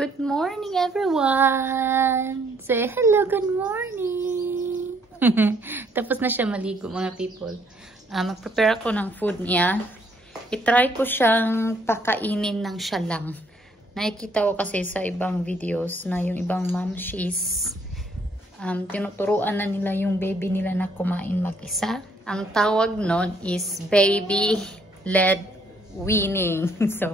Good morning, everyone! Say hello, good morning! Tapos na siya maligo, mga people. Mag-prepare ako ng food niya. I-try ko siyang pakainin ng siya lang. Nakikita ko kasi sa ibang videos na yung ibang mamshies, tinuturuan na nila yung baby nila na kumain mag-isa. Ang tawag nun is baby-led weaning. So,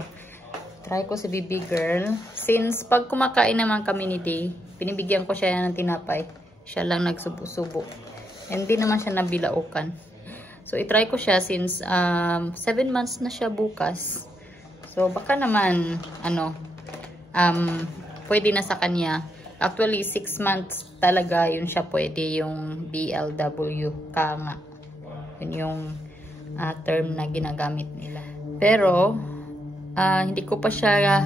try ko si baby girl. Since pag kumakain naman kami ni Day, pinibigyan ko siya ng tinapay. Siya lang nagsubo-subo. Hindi naman siya nabilaukan. So, itry ko siya since 7 months na siya bukas. So, baka naman, pwede na sa kanya. Actually, 6 months talaga yun siya pwede yung BLW. Kanga. Yun yung term na ginagamit nila. Pero, hindi ko pa siya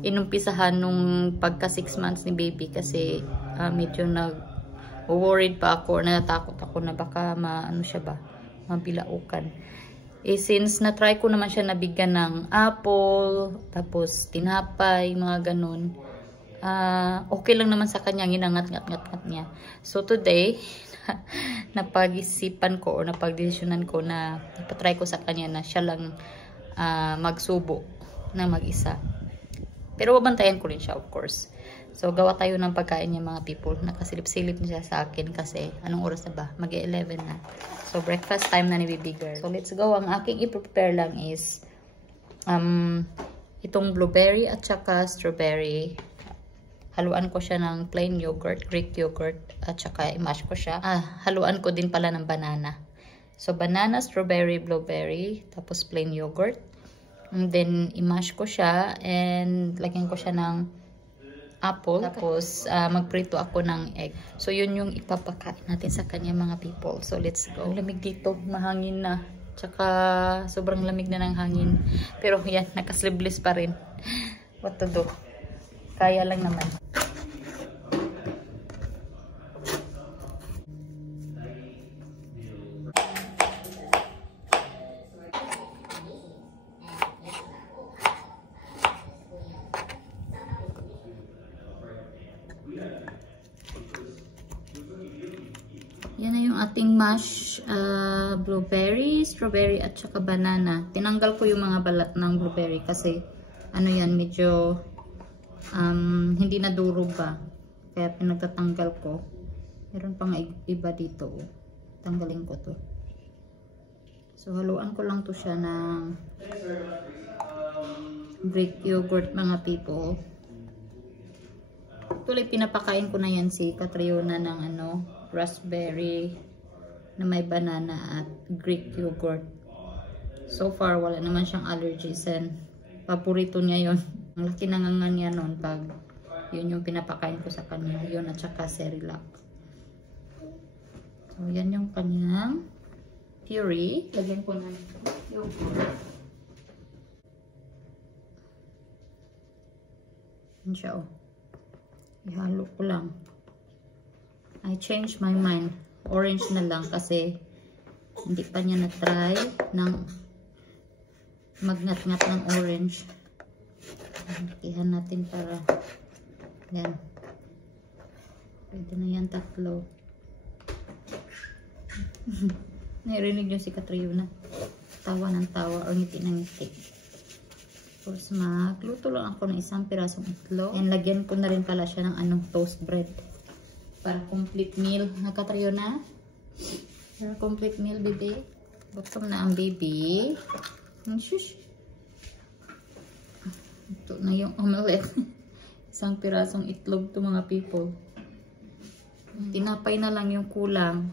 inumpisahan nung pagka 6 months ni baby kasi medyo worried pa ako, natatakot ako na baka mabilaukan. Since na-try ko naman siya nabigyan ng apple, tapos tinapay, mga ganun, okay lang naman sa kanya, ginangat-ngat-ngat niya. So today, napag-isipan ko o napag-desisyonan ko na ipatry ko sa kanya na siya lang magsubo na mag-isa. Pero babantayan ko rin siya, of course. So, gawa tayo ng pagkain niya, mga people. Nakasilip-silip niya sa akin kasi anong oras na ba? Mag-11 na. So, breakfast time na ni baby girl. So, let's go. Ang aking i-prepare lang is itong blueberry at saka strawberry. Haluan ko siya ng plain yogurt, Greek yogurt, at saka i-mash ko siya. Haluan ko din pala ng banana. So, banana, strawberry, blueberry, tapos plain yogurt. And then, i-mash ko siya and lagyan ko siya ng apple. Tapos, magprito ako ng egg. So, yun yung ipapakain natin sa kanya, mga people. So, let's go. Ang lamig dito. Mahangin na. Tsaka, sobrang lamig na ng hangin. Pero, yan. Nakasleeveless pa rin. What to do? Kaya lang naman. Yan na yung ating mash blueberry, strawberry at saka banana. Tinanggal ko yung mga balat ng blueberry kasi yan, medyo hindi na durog ba. Kaya pinagtatanggal ko. Meron pang iba dito. Tanggalin ko to. So haluan ko lang to siya ng Greek yogurt, mga people. Tuloy pinapakain ko na yan si Catriona ng raspberry na may banana at Greek yogurt. So far, wala naman siyang allergies and paborito niya yon. Ang laki ng angan niya nun pag yun yung pinapakain ko sa kanya. Yun at saka Cerelac. So, yan yung kanyang puree. Lagyan ko ng yogurt. Yan siya, oh. Ihalo ko lang. I changed my mind. Orange na lang kasi hindi pa niya na-try ng magnat-ngat ng orange. Ihan natin para yan. Pwede na yan, tatlo. Narinig nyo si Catriona. Tawa ng tawa o ngiti ng ngiti. Tapos magluto lang ako ng isang pirasong itlog. And lagyan ko na rin pala siya ng toast bread. Para complete meal. Catriona? Para complete meal, baby. Gutom na ang baby. Shush. Ito na yung omelette. Isang pirasong itlog to, mga people. Tinapay na lang yung kulang.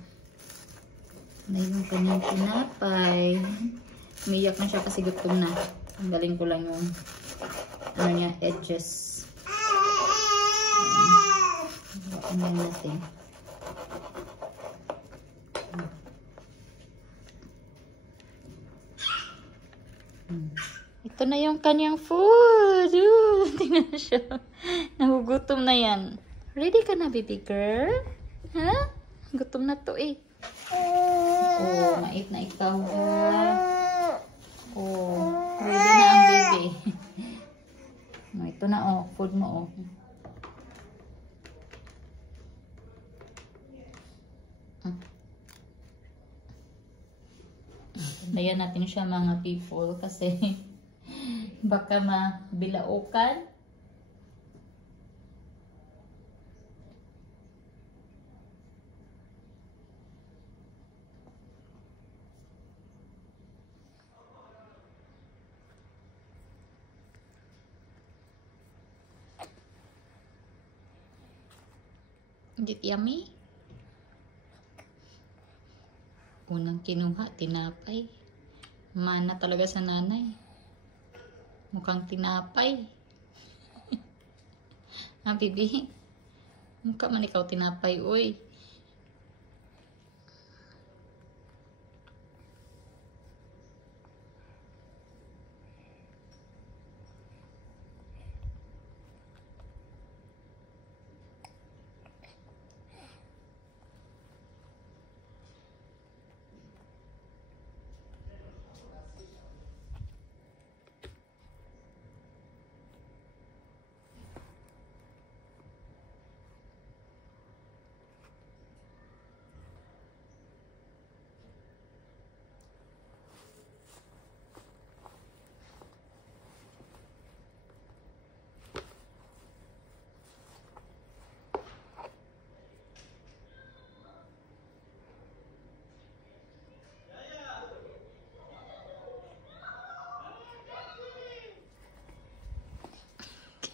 Na yung kanyang tinapay. Umiyak na siya kasi gutom na. Tanggalin ko lang yung edges. Ano natin. Ito na yung kanyang food. Tingnan siya. Nagugutom na yan. Ready ka na, baby girl? Ha? Gutom na to eh. Oh, mait na ikaw. Oh, ready na ang baby. Ito na oh, food mo oh. Bantayan natin siya mga people kasi baka mabilaukan. Hindi yummy? Unang kinuha, tinapay. Mana talaga sa nanay. Mukhang tinapay. Ah, bibi. Mukha man ikaw tinapay, uy.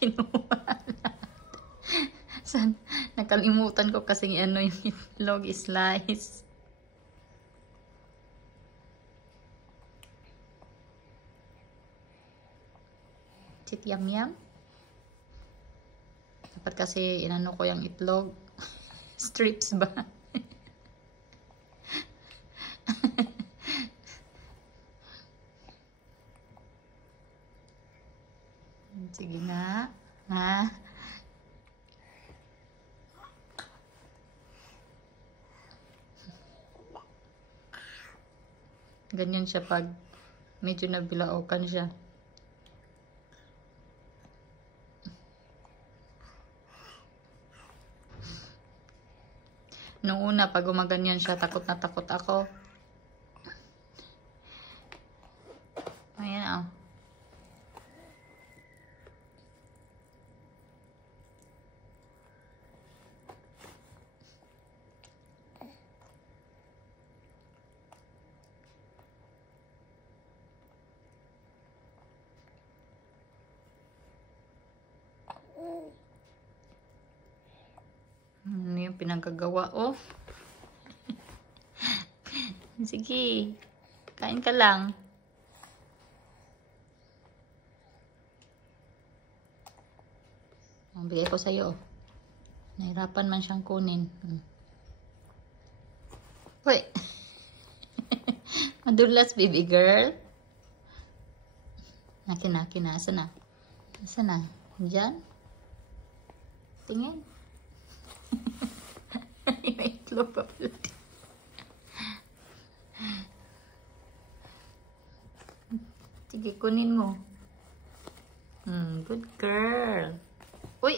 Kinuha na. San? Nakalimutan ko kasi ano yung itlog slice. Chit yum yum. Dapat kasi inano ko yung itlog. Strips ba? Sige na. Ha? Ganyan siya pag medyo nabilaukan siya. Noong una, pag gumaganyan siya, takot na takot ako. Ayan oh. Ano yung pinagagawa oh? Sige, kain ka lang. Ang bigay ko sa'yo. Nahirapan man siyang kunin. Hoy! Madulas, baby girl. Akin na. Asa na? Asa na? Diyan? Tingin. May itlog pa pala. Sige, kunin mo. Good girl. Uy!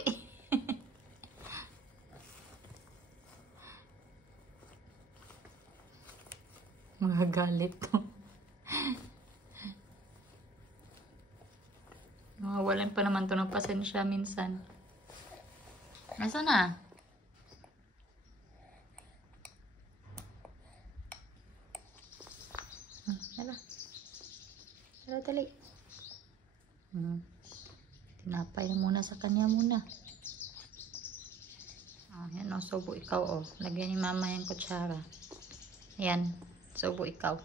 Magagalit to. Mawawalan pa naman to ng pasensya minsan. Nasa na? Hala, dali. Tinapay na muna sa kanya muna. Yan o, subo ikaw o. Lagyan ni mama yung kutsara. Ayan, subo ikaw.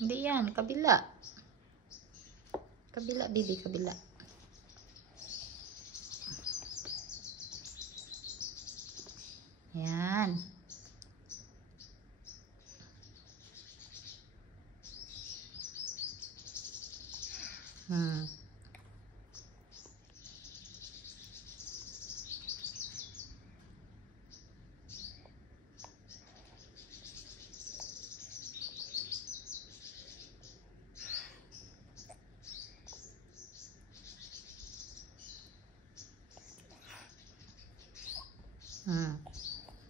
Hindi yan, kabila. Kabila, bibi, kabila. Ayan.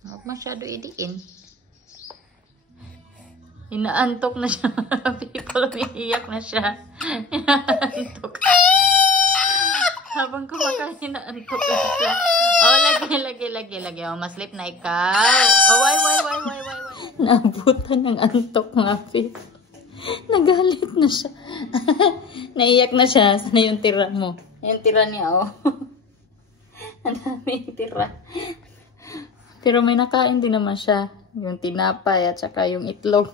Huwag masyado idiin. Inaantok na siya. People, umiiyak na siya. Inaantok. Habang kumakain, inaantok na siya. Oh, lagi. Oh, maslip na ikaw. Oh, why. Naabutan ng antok, mga people. Nagalit na siya. Naiyak na siya. Sana yung tira mo? Yung tira niya, oh. Ang dami yung tira. Pero may nakain din naman siya. Yung tinapay at saka yung itlog.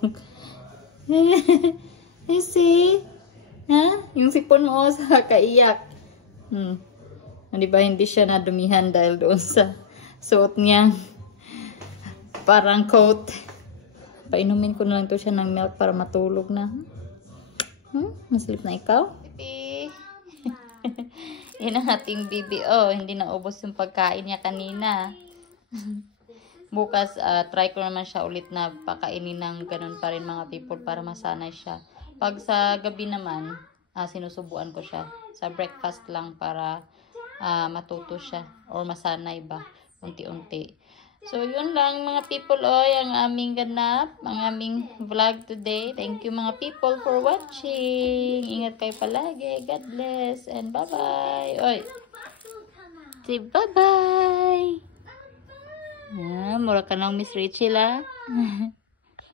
See? Ha? Yung sipon mo sa kaiyak. Diba hindi siya nadumihan dahil doon sa suot niya. Parang coat. Painumin ko na lang to siya ng milk para matulog na. Maslip na ikaw? Bibi. Yan ang ating bibi. Oh, hindi na ubos yung pagkain niya kanina. Bukas, try ko naman siya ulit na pakainin ng ganun pa rin, mga people, para masanay siya. Pag sa gabi naman, sinusubuan ko siya. Sa breakfast lang para matuto siya or masanay ba unti-unti. So, yun lang mga people, ang aming ganap, ang aming vlog today. Thank you mga people for watching. Ingat kayo palagi. God bless and bye-bye. Oy. Say bye-bye. Mura ka ng Miss Rachel,